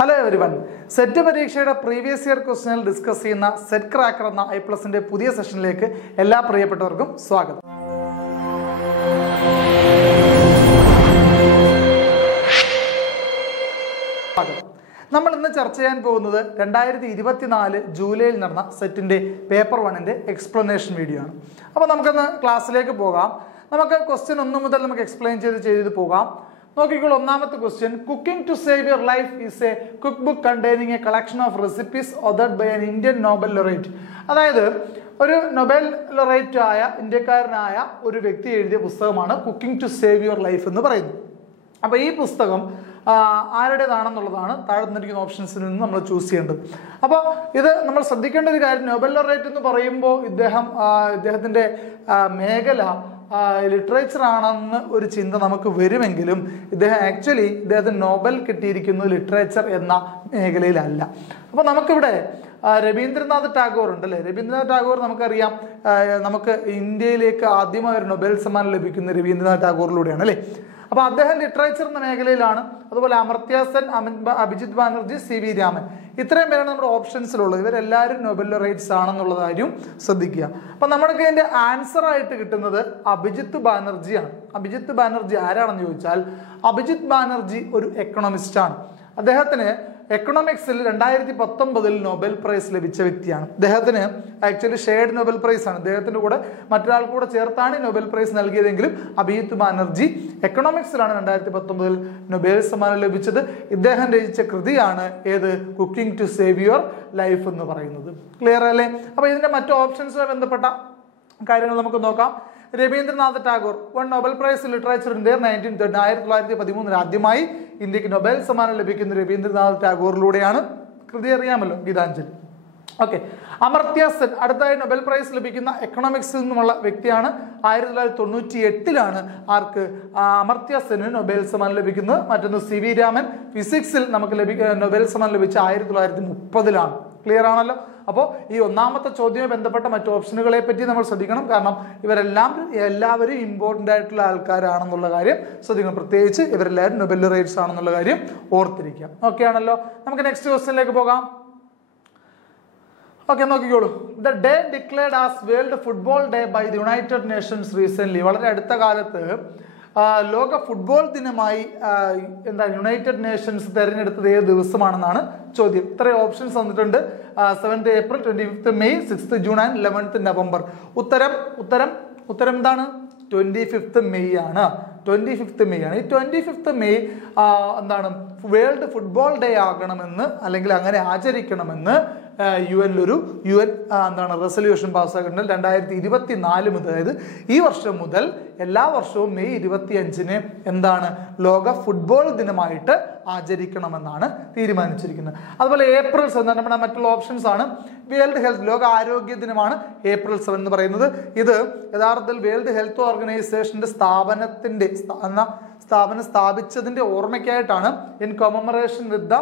Hello everyone, set പരീക്ഷയുടെ previous year ക്വസ്റ്റ്യനിൽ discuss ചെയ്യുന്ന സെറ്റ് ക്രാക്കർ എന്ന ഐ+ന്റെ പുതിയ സെഷനിലേക്ക് എല്ലാ പ്രിയപ്പെട്ടവർക്കും സ്വാഗതം. നമ്മൾ ഇന്ന് ചർച്ച ചെയ്യാൻ പോകുന്നത് 2024 ജൂലൈയിൽ നടന്ന സെറ്റിന്റെ പേപ്പർ 1ന്റെ എക്സ്പ്ലനേഷൻ വീഡിയോ ആണ്. അപ്പോൾ നമുക്കൊന്ന് ക്ലാസ്സിലേക്ക് പോകാം. നമുക്ക് ക്വസ്റ്റ്യൻ 1 മുതൽ നമുക്ക് എക്സ്പ്ലെയിൻ ചെയ്ത് പോകാം. നോക്കിക്കോളൂ, ഒന്നാമത്തെ question, cooking to save your life is a cook book containing a collection of recipes authored by an Indian Nobel laureate. അതായത് ഒരു നൊബേൽ ലൊറേറ്റ് ആയ ഇന്ത്യക്കാരനായ ഒരു വ്യക്തി എഴുതിയ പുസ്തകമാണ് cooking to save your life എന്ന് പറയുന്നത്. അപ്പോൾ ഈ പുസ്തകം ആരുടേതാണെന്നുള്ളതാണ് താഴെ തന്നിരിക്കുന്ന ഓപ്ഷൻസിൽ നിന്ന് നമ്മൾ ചൂസ് ചെയ്യേണ്ടത്. അപ്പോൾ ഇത് നമ്മൾ ശ്രദ്ധിക്കേണ്ട ഒരു കാര്യം, നൊബേൽ ലൊറേറ്റ് എന്ന് പറയുമ്പോൾ ഇദ്ദേഹത്തിൻ്റെ മേഖല ലിറ്ററേച്ചർ ആണെന്ന് ഒരു ചിന്ത നമുക്ക് വരുമെങ്കിലും ഇദ്ദേഹത്തിന് നോബൽ കിട്ടിയിരിക്കുന്നത് ലിറ്ററേച്ചർ എന്ന മേഖലയിലല്ല. അപ്പോൾ നമുക്കിവിടെ രവീന്ദ്രനാഥ് ടാഗോർ ഉണ്ടല്ലേ. രവീന്ദ്രനാഥ് ടാഗോർ നമുക്കറിയാം, നമുക്ക് ഇന്ത്യയിലേക്ക് ആദ്യമായി ഒരു നൊബേൽ സമ്മാനം ലഭിക്കുന്നത് രവീന്ദ്രനാഥ് ടാഗോറിലൂടെയാണ് അല്ലേ. അപ്പോൾ അദ്ദേഹം ലിറ്ററേച്ചർ എന്ന മേഖലയിലാണ്. അതുപോലെ അമർത്യ സെൻ, അഭിജിത് ബാനർജി, CV രാമൻ, ഇത്രയും പേരാണ് നമ്മുടെ ഓപ്ഷൻസിലുള്ളത്. ഇവരെല്ലാവരും നൊബേൽ ലൊറേറ്റ്സ് ആണെന്നുള്ള കാര്യം ശ്രദ്ധിക്കുക. അപ്പം നമ്മൾക്ക് ഇതിൻ്റെ ആൻസർ ആയിട്ട് കിട്ടുന്നത് അഭിജിത്ത് ബാനർജിയാണ്. അഭിജിത്ത് ബാനർജി ആരാണെന്ന് ചോദിച്ചാൽ, അഭിജിത്ത് ബാനർജി ഒരു എക്കണോമിസ്റ്റ് ആണ്. അദ്ദേഹത്തിന് എക്കണോമിക്സിൽ 2019 നൊബേൽ പ്രൈസ് ലഭിച്ച വ്യക്തിയാണ്. അദ്ദേഹത്തിന് ആക്ച്വലി ഷെയർഡ് നൊബേൽ പ്രൈസ് ആണ്. അദ്ദേഹത്തിൻ്റെ കൂടെ മറ്റൊരാൾ കൂടെ ചേർത്താണ് നൊബേൽ പ്രൈസ് നൽകിയതെങ്കിലും അഭിജിത്ത് ബാനർജി എക്കണോമിക്സിലാണ് 2019 നൊബേൽ സമ്മാനം ലഭിച്ചത്. ഇദ്ദേഹം രചിച്ച കൃതിയാണ് ഏത്, cooking to save your life എന്ന് പറയുന്നത്. ക്ലിയർ അല്ലേ? അപ്പോൾ ഇതിൻ്റെ മറ്റു ഓപ്ഷൻസുമായി ബന്ധപ്പെട്ട കാര്യങ്ങൾ നമുക്ക് നോക്കാം. Rabindranath Tagore won Nobel prize literature in 1913 ആദ്യമായി ഇന്ത്യക്ക് നൊബേൽ സമ്മാനം ലഭിക്കുന്ന രവീന്ദ്രനാഥ് ടാഗോറിലൂടെയാണ്. കൃതി അറിയാമല്ലോ, ഗീതാഞ്ജലി. ഓക്കെ. അമർത്യ സെൻ അടുത്തായി നൊബേൽ പ്രൈസ് ലഭിക്കുന്ന എക്കണോമിക്സിൽ നിന്നുമുള്ള വ്യക്തിയാണ്. 1998 ആർക്ക്, അമർത്യ സെന്നിന് നൊബേൽ സമ്മാനം ലഭിക്കുന്നത്. മറ്റൊന്ന് CV രാമൻ, ഫിസിക്സിൽ നമുക്ക് നൊബേൽ സമ്മാനം ലഭിച്ച 1930 ക്ലിയർ ആണല്ലോ. അപ്പോൾ ഈ ഒന്നാമത്തെ ചോദ്യവുമായി ബന്ധപ്പെട്ട മറ്റു ഓപ്ഷനുകളെ പറ്റി നമ്മൾ ശ്രദ്ധിക്കണം. കാരണം എല്ലാവരും ഇമ്പോർട്ടൻ്റ് ആയിട്ടുള്ള ആൾക്കാരാണെന്നുള്ള കാര്യം ശ്രദ്ധിക്കണം. പ്രത്യേകിച്ച് ഇവരെല്ലാവരും നൊബേൽ ലൊറേറ്റ്സ് ആണെന്നുള്ള കാര്യം ഓർത്തിരിക്കാം. ഓക്കെ ആണല്ലോ. നമുക്ക് നെക്സ്റ്റ് ക്വസ്റ്റ്യനിലേക്ക് പോകാം. ഓക്കെ, നോക്കിക്കോളൂ. The day declared as world football day by the United Nations recent. വളരെ അടുത്ത കാലത്ത് ലോക ഫുട്ബോൾ ദിനമായി യുണൈറ്റഡ് നേഷൻസ് തെരഞ്ഞെടുത്തത് ഏത് ദിവസമാണെന്നാണ് ചോദ്യം. ഇത്രയും ഓപ്ഷൻസ് വന്നിട്ടുണ്ട്. 7th April, 25th May, 6th June and 11th November. ഉത്തരം എന്താണ്? 25th മെയ് ആണ്. 25th മെയ് ആണ്. ഈ 25th മെയ് എന്താണ്, വേൾഡ് ഫുട്ബോൾ ഡേ ആകണമെന്ന് അല്ലെങ്കിൽ അങ്ങനെ ആചരിക്കണമെന്ന് UN റെസൊല്യൂഷൻ പാസ്സാക്കിയിട്ടുണ്ട്. 2024 മുതൽ, അതായത് ഈ വർഷം മുതൽ എല്ലാ വർഷവും മെയ് 25-ന് എന്താണ്, ലോക ഫുട്ബോൾ ദിനമായിട്ട് ആചരിക്കണമെന്നാണ് തീരുമാനിച്ചിരിക്കുന്നത്. അതുപോലെ April 7 നമ്മുടെ മറ്റുള്ള ഓപ്ഷൻസ് ആണ്. വേൾഡ് ഹെൽത്ത്, ലോക ആരോഗ്യ ദിനമാണ് April 7 എന്ന് പറയുന്നത്. ഇത് യഥാർത്ഥത്തിൽ വേൾഡ് ഹെൽത്ത് ഓർഗനൈസേഷന്റെ സ്ഥാപനം സ്ഥാപിച്ചതിന്റെ ഓർമ്മയ്ക്കായിട്ടാണ്. In commemoration with the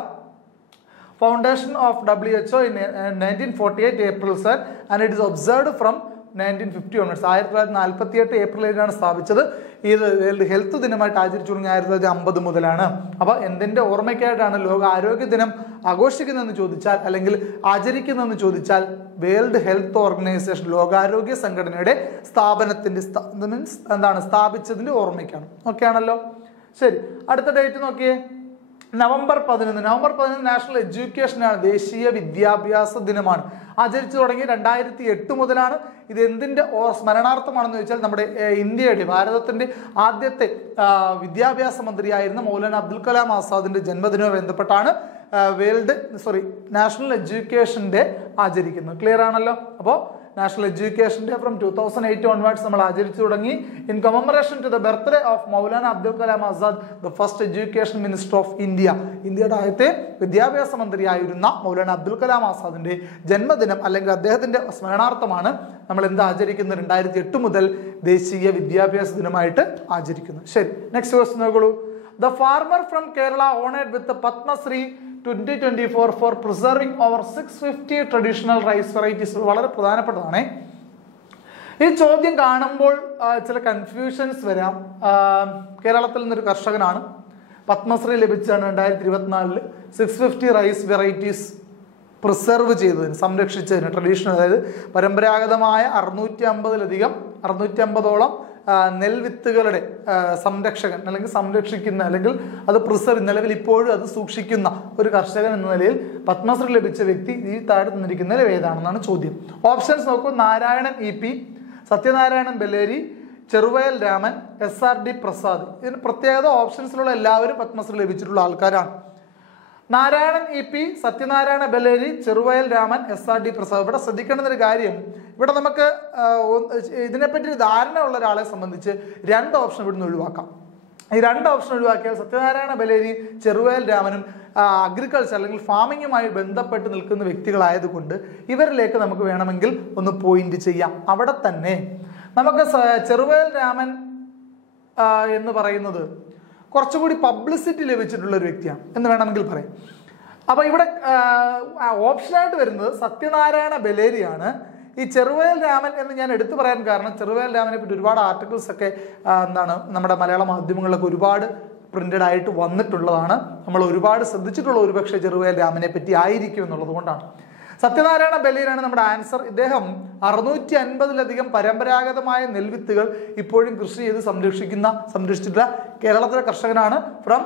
Foundation of WHO in 1948 April 7 and it is observed from 1950 onwards. 1948 April 7 സ്ഥാപിച്ചത്. ഇത് വേൾഡ് ഹെൽത്ത് ദിനമായിട്ട് ആചരിച്ചു തുടങ്ങി 1950 മുതലാണ്. അപ്പോൾ എന്തിൻ്റെ ഓർമ്മയ്ക്കായിട്ടാണ് ലോക ആരോഗ്യ ദിനം ആഘോഷിക്കുന്നതെന്ന് ചോദിച്ചാൽ, അല്ലെങ്കിൽ ആചരിക്കുന്നതെന്ന് ചോദിച്ചാൽ, വേൾഡ് ഹെൽത്ത് ഓർഗനൈസേഷൻ, ലോകാരോഗ്യ സംഘടനയുടെ സ്ഥാപിച്ചതിൻ്റെ ഓർമ്മയ്ക്കാണ്. ഓക്കെ ആണല്ലോ. ശരി, അടുത്ത ഡേറ്റ് നോക്കിയേ. നവംബർ 11 നാഷണൽ എഡ്യൂക്കേഷനാണ്, ദേശീയ വിദ്യാഭ്യാസ ദിനമാണ്. ആചരിച്ചു തുടങ്ങി 2008 മുതലാണ്. ഇത് എന്തിൻ്റെ സ്മരണാർത്ഥമാണെന്ന് ചോദിച്ചാൽ, നമ്മുടെ ഭാരതത്തിൻ്റെ ആദ്യത്തെ വിദ്യാഭ്യാസ മന്ത്രിയായിരുന്ന മൗലാന അബ്ദുൽ കലാം ആസാദിന്റെ ജന്മദിനവുമായി ബന്ധപ്പെട്ടാണ് നാഷണൽ എഡ്യൂക്കേഷൻ ഡേ ആചരിക്കുന്നത്. ക്ലിയർ ആണല്ലോ. അപ്പോൾ national education day from 2008 onwards നമ്മൾ ആചരിച്ചു തുടങ്ങി. In commemoration to the birthday of Maulana Abdul Kalam Azad, the first education minister of India. ഇന്ത്യയുടെ ആദ്യത്തെ വിദ്യാഭ്യാസ മന്ത്രിയായിരുന്ന മൗലാന അബ്ദുൽ കലാം ആസാദിന്റെ ജന്മദിനം അല്ലെങ്കിൽ അദ്ദേഹത്തിന്റെ സ്മരണാർത്ഥമാണ് നമ്മൾ ആചരിക്കുന്നത്. 2008 മുതൽ ദേശീയ വിദ്യാഭ്യാസ ദിനമായിട്ട് ആചരിക്കുന്നു. ശരി, നെക്സ്റ്റ് ക്വസ്റ്റ്യൻ നോക്കൂ. The farmer from Kerala honoured with Padmashri 2024 for preserving over 650 traditional rice varieties. വളരെ പ്രധാനപ്പെട്ടതാണ്. ഈ ചോദ്യം കാണുമ്പോൾ ചില കൺഫ്യൂഷൻസ് വരാം. കേരളത്തിൽ നിന്നൊരു കർഷകനാണ്, പത്മശ്രീ ലഭിച്ചാണ് 2024 650 റൈസ് വെറൈറ്റീസ് പ്രിസർവ് ചെയ്തതിന്, സംരക്ഷിച്ചതിന്, ട്രഡീഷണൽ, അതായത് പരമ്പരാഗതമായ 650ഓളം നെൽവിത്തുകളുടെ സംരക്ഷകൻ അല്ലെങ്കിൽ സംരക്ഷിക്കുന്ന അല്ലെങ്കിൽ അത് പ്രിസർവ്, നിലവിൽ ഇപ്പോഴും അത് സൂക്ഷിക്കുന്ന ഒരു കർഷകൻ എന്ന നിലയിൽ പത്മശ്രീ ലഭിച്ച വ്യക്തി ഈ താഴെ തന്നിരിക്കുന്നതിൽ ഏതാണെന്നാണ് ചോദ്യം. ഓപ്ഷൻസ് നോക്കൂ. Narayanan EP, Sathyanarayanan Bellary, Cheruvayal Raman, SRD Prasad. ഇതിന് പ്രത്യേകത ഓപ്ഷൻസിലുള്ള എല്ലാവരും പത്മശ്രീ ലഭിച്ചിട്ടുള്ള ആൾക്കാരാണ്. Narayanan EP, Satyanarayana Bellary, Cheruvayal Raman, SRD Prasad. ഇവിടെ ശ്രദ്ധിക്കേണ്ട ഒരു കാര്യം, ഇവിടെ നമുക്ക് ഇതിനെപ്പറ്റി ധാരണ ഉള്ള ഒരാളെ സംബന്ധിച്ച് 2 ഓപ്ഷൻ ഇവിടുന്ന് ഒഴിവാക്കാം. ഈ 2 ഓപ്ഷൻ ഒഴിവാക്കിയാൽ സത്യനാരായണ ബെല്ലേരി, ചെറുവയൽ രാമനും അഗ്രികൾച്ചർ അല്ലെങ്കിൽ ഫാമിങ്ങുമായി ബന്ധപ്പെട്ട് നിൽക്കുന്ന വ്യക്തികളായതുകൊണ്ട് ഇവരിലേക്ക് നമുക്ക് വേണമെങ്കിൽ ഒന്ന് പോയിന്റ് ചെയ്യാം. അവിടെ തന്നെ നമുക്ക് ചെറുവയൽ രാമൻ എന്ന് പറയുന്നത് കുറച്ചുകൂടി പബ്ലിസിറ്റി ലഭിച്ചിട്ടുള്ള ഒരു വ്യക്തിയാണ് എന്ന് വേണമെങ്കിൽ പറയാം. അപ്പൊ ഇവിടെ ഓപ്ഷനായിട്ട് വരുന്നത് സത്യനാരായണ ബെല്ലേരിയാണ്. ഈ ചെറുവയൽ രാമൻ എന്ന് ഞാൻ എടുത്തു പറയാൻ കാരണം, ചെറുവയൽ രാമനെ പറ്റി ഒരുപാട് ആർട്ടിക്കിൾസ് ഒക്കെ നമ്മുടെ മലയാള മാധ്യമങ്ങളിലൊക്കെ ഒരുപാട് പ്രിന്റഡ് ആയിട്ട് വന്നിട്ടുള്ളതാണ്. നമ്മൾ ഒരുപാട് ശ്രദ്ധിച്ചിട്ടുള്ള ഒരുപക്ഷെ ചെറുവയൽ രാമനെ പറ്റി ആയിരിക്കും എന്നുള്ളത് കൊണ്ടാണ്. സത്യനാരായണ ബെല്ലേരിയാണ് നമ്മുടെ ആൻസർ. ഇദ്ദേഹം 650ലധികം പരമ്പരാഗതമായ നെൽവിത്തുകൾ ഇപ്പോഴും കൃഷി ചെയ്ത് സംരക്ഷിച്ചിട്ടുള്ള കേരളത്തിലെ കർഷകനാണ്. ഫ്രം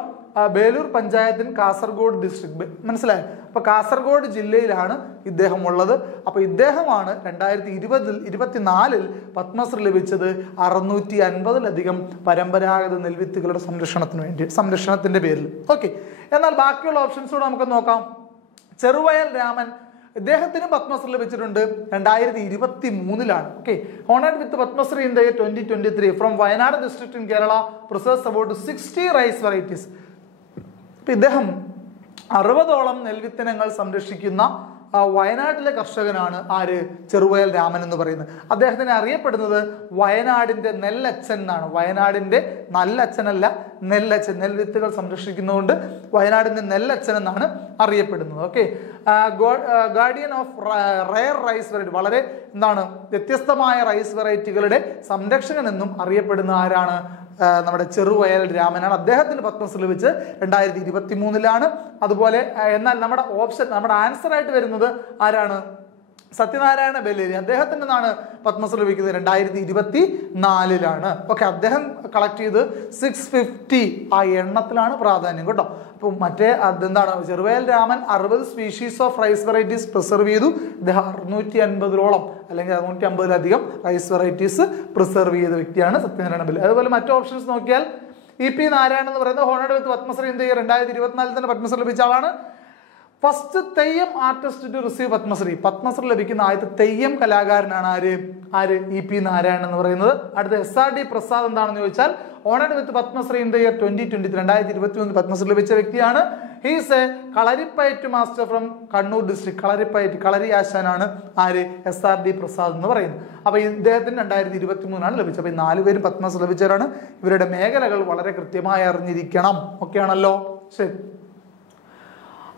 ബേലൂർ പഞ്ചായത്തിന് കാസർഗോഡ് ഡിസ്ട്രിക്ട്. മനസ്സിലായോ? അപ്പൊ കാസർഗോഡ് ജില്ലയിലാണ് ഇദ്ദേഹം ഉള്ളത്. അപ്പൊ ഇദ്ദേഹമാണ് 2024 പത്മശ്രീ ലഭിച്ചത് 650ലധികം പരമ്പരാഗത നെൽവിത്തുകളുടെ സംരക്ഷണത്തിന്റെ പേരിൽ. ഓക്കെ, എന്നാൽ ബാക്കിയുള്ള ഓപ്ഷൻസോട് നമുക്ക് നോക്കാം. ചെറുവയൽ രാമൻ, ഇദ്ദേഹത്തിന് പത്മശ്രീ ലഭിച്ചിട്ടുണ്ട് 2023. Okay, honoured with Padmashri in the year 2023 from Wayanad district in Kerala, preserves about 60 rice varieties. ഇദ്ദേഹം 60ഓളം നെൽവിത്തിനങ്ങൾ സംരക്ഷിക്കുന്ന വയനാട്ടിലെ കർഷകനാണ് ആര്? ചെറുവയൽ രാമൻ എന്ന് പറയുന്നത്. അദ്ദേഹത്തിനെ അറിയപ്പെടുന്നത് വയനാടിന്റെ നെല്ലച്ഛൻ എന്നാണ്. വയനാടിന്റെ നല്ലച്ഛനല്ല, നെല്ലച്ഛൻ. നെൽവിത്തുകൾ സംരക്ഷിക്കുന്നതുകൊണ്ട് വയനാടിന്റെ നെല്ലച്ഛൻ എന്നാണ് അറിയപ്പെടുന്നത്. Okay, guardian of rare rice variety, വളരെ വ്യത്യസ്തമായ റൈസ് വെറൈറ്റികളുടെ സംരക്ഷകൻ എന്നും അറിയപ്പെടുന്ന ആരാണ്? നമ്മുടെ ചെറുവയൽ രാമനാണ്. അദ്ദേഹത്തിന് പത്മശ്രീ ലഭിച്ച് 2023. അതുപോലെ എന്നാൽ നമ്മുടെ ആൻസർ ആയിട്ട് വരുന്നത് ആരാണ്? സത്യനാരായണ ബെല്ലേരി. അദ്ദേഹത്തിന് പത്മശ്രീ ലഭിക്കുന്നത് 2024. ഓക്കെ, അദ്ദേഹം കളക്ട് ചെയ്ത് 650 ആ എണ്ണത്തിലാണ് പ്രാധാന്യം കേട്ടോ. അപ്പോൾ Cheruvayal Raman 60 species of rice varieties preserve ചെയ്തു. അദ്ദേഹം 650ഓളം അല്ലെങ്കിൽ 650ലധികം റൈസ് വെറൈറ്റീസ് പ്രിസർവ് ചെയ്ത വ്യക്തിയാണ് സത്യനാരായണ ബെല്ലേരി. അതുപോലെ മറ്റു ഓപ്ഷൻസ് നോക്കിയാൽ EP നാരായണൻ എന്ന് പറയുന്നത് honoured with Padmashri in the year 2024 തന്നെ പത്മശ്രീ ലഭിച്ച ആളാണ്. First Theyyam artist to receive Padmashri ലഭിക്കുന്ന ആദ്യത്തെ തെയ്യം കലാകാരനാണ് ആര്? EP നാരായണൻ എന്ന് പറയുന്നത്. അടുത്ത SRD പ്രസാദ് എന്താണെന്ന് ചോദിച്ചാൽ honoured with Padmashri in the year 2023 2021 Padmashri ലഭിച്ച വ്യക്തിയാണ്. He's a Kalaripayattu master from Kannur district. കളരി ആശാനാണ് ആര്? SRD പ്രസാദ് എന്ന് പറയുന്നത്. അപ്പൊ ഇദ്ദേഹത്തിന് 2023 ലഭിച്ചത്. അപ്പൊ ഈ 4 പേരും പത്മശ്രീ ലഭിച്ചവരാണ്. ഇവരുടെ മേഖലകൾ വളരെ കൃത്യമായി അറിഞ്ഞിരിക്കണം. ഓക്കെ ആണല്ലോ? ശരി,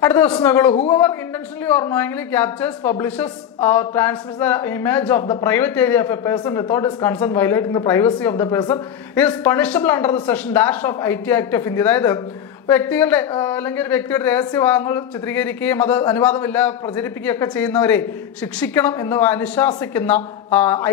അടുത്ത ക്വസ്റ്റ്യൻ നോക്കൂ. Whoever intentionally or knowingly captures, publishes or transmits the image of the private area of a person without his consent, violating the privacy of the person, is punishable under the section dash of IT Act of India. അതായത് വ്യക്തികളുടെ അല്ലെങ്കിൽ ഒരു വ്യക്തിയുടെ രഹസ്യഭാഗങ്ങൾ ചിത്രീകരിക്കുകയും അത് അനുവാദമില്ല പ്രചരിപ്പിക്കുകയൊക്കെ ചെയ്യുന്നവരെ ശിക്ഷിക്കണം എന്ന് അനുശാസിക്കുന്ന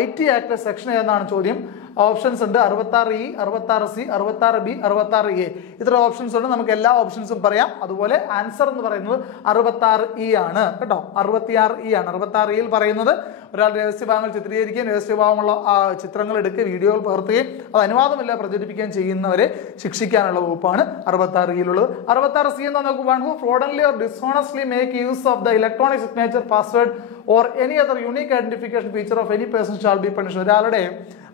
IT ആക്ട് സെക്ഷൻ ഏതെന്നാണ് ചോദ്യം. ഓപ്ഷൻസ് ഉണ്ട്. 66E, 66C, 66B, 66A. ഇത്ര ഓപ്ഷൻസ് ഉണ്ട്. നമുക്ക് എല്ലാ ഓപ്ഷൻസും പറയാം. അതുപോലെ ആൻസർ എന്ന് പറയുന്നത് 66E ആണ് കേട്ടോ. 66E ആണ്. 66E പറയുന്നത് ഒരാൾ രഹസ്യഭാഗങ്ങൾ ചിത്രീകരിക്കുകയും രഹസ്യഭാവമുള്ള ചിത്രങ്ങൾ എടുക്കുകയും വീഡിയോകൾ പകർത്തുകയും അത് അനുവാദമില്ല പ്രചരിപ്പിക്കുകയും ചെയ്യുന്നവരെ ശിക്ഷിക്കാനുള്ള വകുപ്പാണ് 66E-ലുള്ളത്. 66C എന്താ നോക്കൂ. One who fraudulently or dishonestly make use of the electronic signature, password or any other unique identification feature of any person shall be punished. ഒരാളുടെ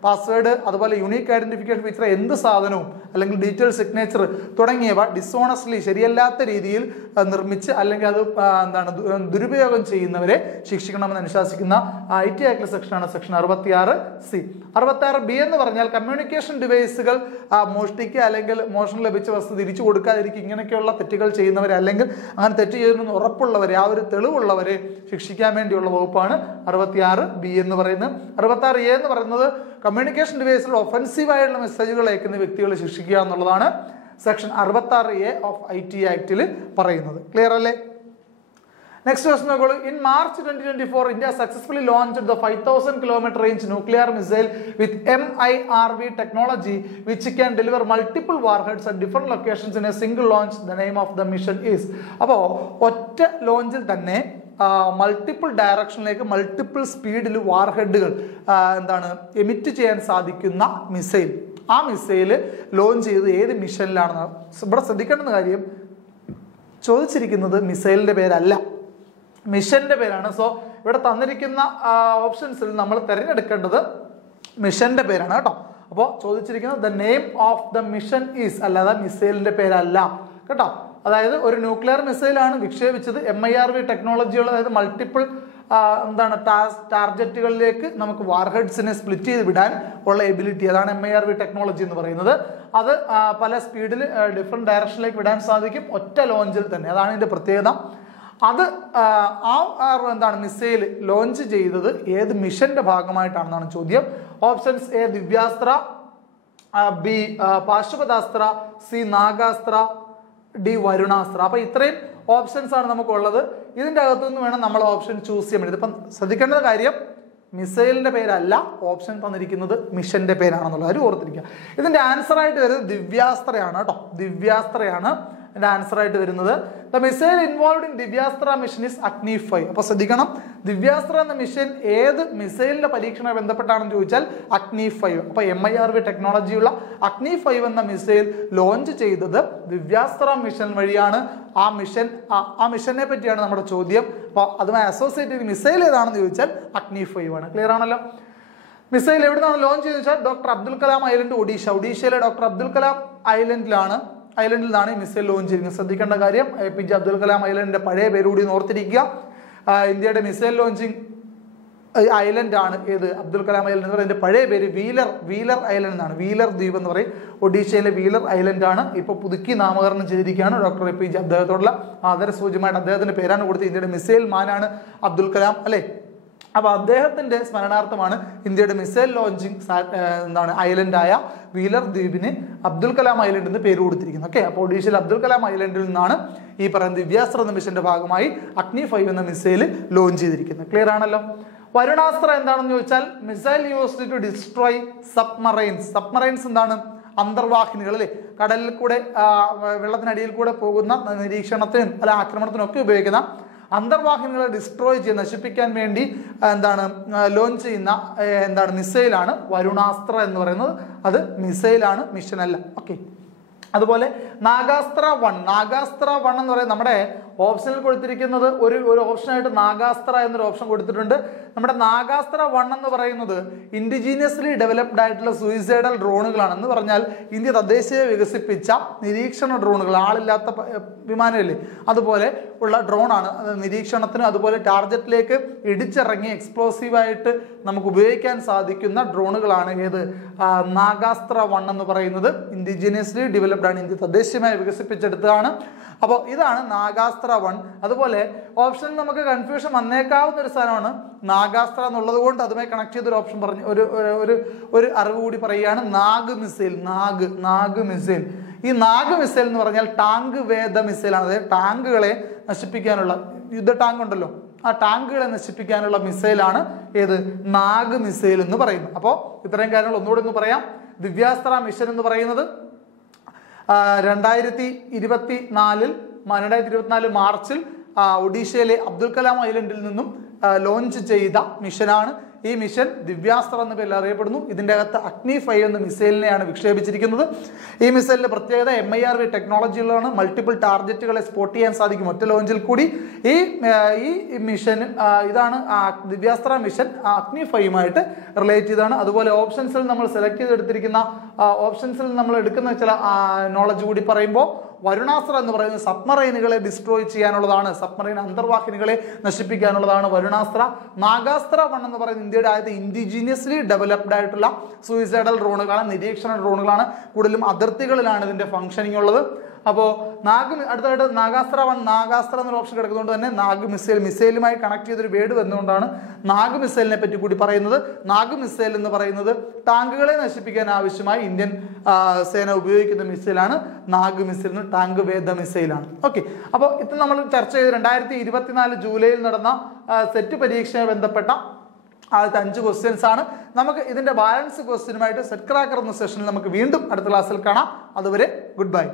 പാസ്വേഡ് അതുപോലെ യുണീക്ക് ഐഡന്റിഫിക്കേഷൻ ഫീച്ചർ എന്ത് സാധനവും അല്ലെങ്കിൽ ഡീറ്റെയിൽ സിഗ്നേച്ചർ തുടങ്ങിയവ dishonestly ശരിയല്ലാത്ത രീതിയിൽ നിർമ്മിച്ച് അല്ലെങ്കിൽ അത് ദുരുപയോഗം ചെയ്യുന്നവരെ ശിക്ഷിക്കണമെന്ന് അനുശാസിക്കുന്ന IT ആക്ട് സെക്ഷനാണ് സെക്ഷൻ 66C. 66B എന്ന് പറഞ്ഞാൽ കമ്മ്യൂണിക്കേഷൻ ഡിവൈസുകൾ മോഷ്ടിക്കുക അല്ലെങ്കിൽ മോഷണം ലഭിച്ച വസ്തു തിരിച്ചു കൊടുക്കാതിരിക്കുക ഇങ്ങനെയൊക്കെയുള്ള തെറ്റുകൾ ചെയ്യുന്നവരെ അല്ലെങ്കിൽ അങ്ങനെ തെറ്റ് ചെയ്യുന്ന ഉറപ്പുള്ളവരെ ആ ഒരു തെളിവുള്ളവരെ ശിക്ഷിക്കാൻ വേണ്ടിയുള്ള വകുപ്പാണ് 66B എന്ന് പറയുന്നത്. 66A എന്ന് പറയുന്നത് കമ്മ്യൂണിക്കേഷൻ ഡിവൈസിൽ ഒഫൻസീവ് ആയിട്ടുള്ള മെസ്സേജുകൾ അയക്കുന്ന വ്യക്തികളെ ശിക്ഷിക്കുക എന്നുള്ളതാണ്. സെക്ഷൻ 66A ഓഫ് IT ആക്ടിൽ പറയുന്നത്. ക്ലിയർ അല്ലേ? നെക്സ്റ്റ് ക്വസ്റ്റൻ നോക്കൂ. In March 2024 India successfully launched the 5000 kilometre range nuclear missile with MIRV technology which can deliver multiple warheads at different locations in A single launch. The name of the mission is. അപ്പോൾ ഒറ്റ ലോഞ്ചിൽ തന്നെ multiple ഡയറക്ഷനിലേക്ക് multiple സ്പീഡിൽ വാർഹെഡുകൾ emit ചെയ്യാൻ സാധിക്കുന്ന missile. ആ missile launch ചെയ്ത് ഏത് മിഷനിലാണെന്ന് ഇവിടെ ശ്രദ്ധിക്കേണ്ട കാര്യം, ചോദിച്ചിരിക്കുന്നത് മിസൈലിന്റെ പേരല്ല, മിഷന്റെ പേരാണ്. സോ ഇവിടെ തന്നിരിക്കുന്ന ഓപ്ഷൻസിൽ നമ്മൾ തിരഞ്ഞെടുക്കേണ്ടത് മിഷന്റെ പേരാണ് കേട്ടോ. അപ്പോൾ ചോദിച്ചിരിക്കുന്നത് the name of the mission is, അല്ലാതെ മിസൈലിന്റെ പേരല്ല കേട്ടോ. അതായത് ഒരു ന്യൂക്ലിയർ മിസൈലാണ് വിക്ഷേപിച്ചത്, MIRV ടെക്നോളജിയുള്ള, അതായത് മൾട്ടിപ്പിൾ ടാർജറ്റുകളിലേക്ക് നമുക്ക് വാർഹെഡ്സിനെ സ്പ്ലിറ്റ് ചെയ്ത് വിടാൻ ഉള്ള എബിലിറ്റി, അതാണ് MIRV ടെക്നോളജി എന്ന് പറയുന്നത്. അത് പല സ്പീഡിൽ ഡിഫറെന്റ് ഡയറക്ഷനിലേക്ക് വിടാൻ സാധിക്കും ഒറ്റ ലോഞ്ചിൽ തന്നെ, അതാണ് ഇതിന്റെ പ്രത്യേകത. അത് മിസൈൽ ലോഞ്ച് ചെയ്തത് ഏത് മിഷന്റെ ഭാഗമായിട്ടാണെന്നാണ് ചോദ്യം. Options A Divyastra, B Pashupatastra, C Nagastra, D Varunastra. അപ്പൊ ഇത്രയും ഓപ്ഷൻസ് ആണ് നമുക്കുള്ളത്. ഇതിന്റെ അകത്തുനിന്ന് വേണം നമ്മൾ ഓപ്ഷൻ ചൂസ് ചെയ്യാൻ വേണ്ടി. ഇതിപ്പം ശ്രദ്ധിക്കേണ്ട കാര്യം, മിസൈലിന്റെ പേരല്ല ഓപ്ഷൻ തന്നിരിക്കുന്നത്, മിഷന്റെ പേരാണെന്നുള്ളത് കാര്യം ഓർത്തിരിക്കുക. ഇതിന്റെ ആൻസർ ആയിട്ട് വരുന്നത് ദിവ്യാസ്ത്രയാണ് കേട്ടോ, ദിവ്യാസ്ത്രയാണ് ഇതിന്റെ ആൻസർ ആയിട്ട് വരുന്നത്. The missile involved in Divyastra mission is അഗ്നി 5. അപ്പൊ ശ്രദ്ധിക്കണം, ദിവ്യാസ്ത്ര എന്ന മിഷൻ ഏത് മിസൈലിന്റെ പരീക്ഷണമായി ബന്ധപ്പെട്ടാണെന്ന് ചോദിച്ചാൽ അഗ്നി 5. അപ്പൊ MIRV ടെക്നോളജിയുള്ള അഗ്നി 5 എന്ന മിസൈൽ ലോഞ്ച് ചെയ്തത് ദിവ്യാസ്ത്ര മിഷൻ വഴിയാണ്. ആ മിഷനെ പറ്റിയാണ് നമ്മുടെ ചോദ്യം. അപ്പൊ അതുമായി അസോസിയേറ്റ് ചെയ്ത് മിസൈൽ ഏതാണെന്ന് ചോദിച്ചാൽ അഗ്നി 5 ആണ്. ക്ലിയർ ആണല്ലോ? മിസൈൽ എവിടുന്നാണ് ലോഞ്ച് ചെയ്തെന്ന് വെച്ചാൽ ഡോക്ടർ അബ്ദുൽ കലാം ഐലൻഡ്, ഒഡീഷയിലെ ഡോക്ടർ അബ്ദുൽ കലാം ഐലൻഡിൽ നിന്നാണ് ഈ മിസൈൽ ലോഞ്ച് ചെയ്യുന്നത്. ശ്രദ്ധിക്കേണ്ട കാര്യം, APJ അബ്ദുൽ കലാം ഐലൻഡിന്റെ പഴയ പേരുകൂടി ഓർത്തിരിക്കുക. ഇന്ത്യയുടെ മിസൈൽ ലോഞ്ചിങ് ഐലൻഡ് ആണ് ഏത്? അബ്ദുൽ കലാം ഐലൻഡ് എന്ന് പറയുന്നത്. പഴയ പേര് വീലർ ഐലൻഡ് എന്നാണ്, വീലർ ദ്വീപ് എന്ന് പറയും. ഒഡീഷയിലെ വീലർ ഐലൻഡ് ആണ്. ഇപ്പൊ പുതുക്കി നാമകരണം ചെയ്തിരിക്കുകയാണ്. ഡോക്ടർ APJ അദ്ദേഹത്തോടുള്ള ആദരസൂചകമായിട്ട് അദ്ദേഹത്തിന്റെ പേരാണ് കൊടുത്തത്. ഇന്ത്യയുടെ മിസൈൽ മാനാണ് അബ്ദുൽ കലാം അല്ലെ. അപ്പൊ അദ്ദേഹത്തിന്റെ സ്മരണാർത്ഥമാണ് ഇന്ത്യയുടെ മിസൈൽ ലോഞ്ചിങ് ഐലൻഡായ വീലർ ദ്വീപിന് അബ്ദുൽ കലാം ഐലൻഡ് എന്ന് പേര് കൊടുത്തിരിക്കുന്നത്. ഓക്കെ, അപ്പോൾ ഒഡീഷയിൽ അബ്ദുൽ കലാം ഐലൻഡിൽ നിന്നാണ് ഈ പറയുന്ന ദിവ്യാസ്ത്ര എന്ന മിഷന്റെ ഭാഗമായി അഗ്നി 5 എന്ന മിസൈൽ ലോഞ്ച് ചെയ്തിരിക്കുന്നത്. ക്ലിയർ ആണല്ലോ? വരുണാസ്ത്ര എന്താണെന്ന് ചോദിച്ചാൽ missile used to destroy submarines. Submarines എന്താണ്? അന്തർവാഹിനികൾ അല്ലെ, കടലിൽ കൂടെ വെള്ളത്തിനടിയിൽ കൂടെ പോകുന്ന നിരീക്ഷണത്തിനും അല്ല ആക്രമണത്തിനും ഒക്കെ ഉപയോഗിക്കുന്ന അന്തർവാഹിനികളെ ഡിസ്ട്രോയ് ചെയ്ത് നശിപ്പിക്കാൻ വേണ്ടി ലോഞ്ച് ചെയ്യുന്ന മിസൈലാണ് വരുണാസ്ത്ര എന്ന് പറയുന്നത്. അത് മിസൈലാണ്, മിഷൻ അല്ല. ഓക്കെ, അതുപോലെ നാഗാസ്ത്ര 1 എന്ന് പറയുന്നത് നമ്മുടെ ഓപ്ഷനിൽ കൊടുത്തിരിക്കുന്നത് ഒരു ഓപ്ഷനായിട്ട് നാഗാസ്ത്ര എന്നൊരു ഓപ്ഷൻ കൊടുത്തിട്ടുണ്ട്. നമ്മുടെ നാഗാസ്ത്ര 1 എന്ന് പറയുന്നത് ഇൻഡിജീനിയസ്ലി ഡെവലപ്ഡ് ആയിട്ടുള്ള സൂയിസൈഡൽ ഡ്രോണുകളാണെന്ന് പറഞ്ഞാൽ ഇന്ത്യ തദ്ദേശീയ വികസിപ്പിച്ച നിരീക്ഷണ ഡ്രോണുകൾ, ആളില്ലാത്ത വിമാനമില്ലേ അതുപോലെ ഉള്ള ഡ്രോണാണ്. നിരീക്ഷണത്തിന് അതുപോലെ ടാർഗറ്റിലേക്ക് ഇടിച്ചിറങ്ങി എക്സ്പ്ലോസീവായിട്ട് നമുക്ക് ഉപയോഗിക്കാൻ സാധിക്കുന്ന ഡ്രോണുകളാണ് ഏത്? നാഗാസ്ത്ര 1 എന്ന് പറയുന്നത്. ഇൻഡിജീനിയസ്ലി ഡെവലപ്ഡ് ആണ്, ഇന്ത്യ തദ്ദേശീയമായി വികസിപ്പിച്ചെടുത്തതാണ്. അപ്പോൾ ഇതാണ് നാഗാസ്ത്ര 1. അതുപോലെ ഓപ്ഷനിൽ നമുക്ക് കൺഫ്യൂഷൻ വന്നേക്കാവുന്ന ഒരു സാധനമാണ് നാഗാസ്ത്ര എന്നുള്ളത് കൊണ്ട് അതുമായി കണക്ട് ചെയ്തൊരു ഓപ്ഷൻ പറഞ്ഞു ഒരു അറിവ് കൂടി പറയുകയാണ്. നാഗ് മിസൈൽ. ഈ നാഗ് മിസൈൽ എന്ന് പറഞ്ഞാൽ ടാങ്ക് വേദ മിസൈലാണ്. അതായത് ടാങ്കുകളെ നശിപ്പിക്കാനുള്ള, യുദ്ധ ടാങ്ക് ഉണ്ടല്ലോ, ആ ടാങ്കുകളെ നശിപ്പിക്കാനുള്ള മിസൈലാണ് ഏത്? നാഗ് മിസൈൽ എന്ന് പറയുന്നത്. അപ്പോൾ ഇത്രയും കാര്യങ്ങൾ ഒന്നുകൂടെ ഒന്ന് പറയാം. ദിവ്യാസ്ത്ര മിഷൻ എന്ന് പറയുന്നത് 2024 മാർച്ചിൽ ഒഡീഷയിലെ അബ്ദുൽ കലാം ഐലൻഡിൽ നിന്നും ലോഞ്ച് ചെയ്ത മിഷനാണ്. ഈ മിഷൻ ദിവ്യാസ്ത്ര എന്ന പേരിൽ അറിയപ്പെടുന്നു. ഇതിൻ്റെ അകത്ത് അഗ്നി 5 എന്ന മിസൈലിനെയാണ് വിക്ഷേപിച്ചിരിക്കുന്നത്. ഈ മിസൈലിന്റെ പ്രത്യേകത MIRV ടെക്നോളജികളാണ്. മൾട്ടിപ്പിൾ ടാർഗറ്റുകളെ സ്പോട്ട് ചെയ്യാൻ സാധിക്കും ഒറ്റ ലോഞ്ചിൽ കൂടി. ഈ മിഷൻ ഇതാണ് ദിവ്യാസ്ത്ര മിഷൻ അഗ്നി 5 റിലേറ്റ് ചെയ്താണ്. അതുപോലെ ഓപ്ഷൻസിൽ നമ്മൾ സെലക്ട് ചെയ്തെടുത്തിരിക്കുന്ന ഓപ്ഷൻസിൽ നമ്മൾ എടുക്കുന്ന ചില നോളജ് കൂടി പറയുമ്പോൾ വരുണാസ്ത്ര എന്ന് പറയുന്നത് സബ്മറൈനുകളെ ഡിസ്ട്രോയ് ചെയ്യാനുള്ളതാണ്, സബ്മറൈൻ അന്തർവാഹിനികളെ നശിപ്പിക്കാനുള്ളതാണ് വരുണാസ്ത്ര. നാഗാസ്ത്ര 1 എന്ന് പറയുന്നത് ഇന്ത്യയുടെ ആദ്യത്തെ ഇൻഡിജീനിയസ്ലി ഡെവലപ്ഡ് ആയിട്ടുള്ള സൂയിസൈഡൽ ഡ്രോണുകളാണ്, നിരീക്ഷണ ഡ്രോണുകളാണ്. കൂടുതലും അതിർത്തികളിലാണ് ഇതിന്റെ ഫംഗ്ഷനിങ് ഉള്ളത്. അപ്പോൾ അടുത്തായിട്ട് നാഗാസ്ത്ര 1, നാഗാസ്ത്ര എന്നൊരു ഓപ്ഷൻ കിടക്കുന്നതുകൊണ്ട് തന്നെ നാഗ് മിസൈൽ, മിസൈലുമായി കണക്ട് ചെയ്തൊരു വേർഡ് വന്നുകൊണ്ടാണ് നാഗ് മിസൈലിനെ പറ്റി കൂടി പറയുന്നത്. നാഗ് മിസൈൽ എന്ന് പറയുന്നത് ടാങ്കുകളെ നശിപ്പിക്കാൻ ആവശ്യമായി ഇന്ത്യൻ സേന ഉപയോഗിക്കുന്ന മിസൈലാണ് നാഗ് മിസൈൽ, ടാങ്ക് വേദ മിസൈലാണ്. ഓക്കെ, അപ്പോൾ ഇത് നമ്മൾ ചർച്ച ചെയ്ത് 2024 ജൂലൈയിൽ നടന്ന സെറ്റ് പരീക്ഷയുമായി ബന്ധപ്പെട്ട ആദ്യത്തെ 5 ക്വസ്റ്റ്യൻസ് ആണ്. നമുക്ക് ഇതിന്റെ ബാലൻസ് ക്വസ്റ്റ്യനുമായിട്ട് സെറ്റ് ക്രാക്കർ എന്ന സെഷനിൽ നമുക്ക് വീണ്ടും അടുത്ത ക്ലാസ്സിൽ കാണാം. അതുവരെ ഗുഡ് ബൈ.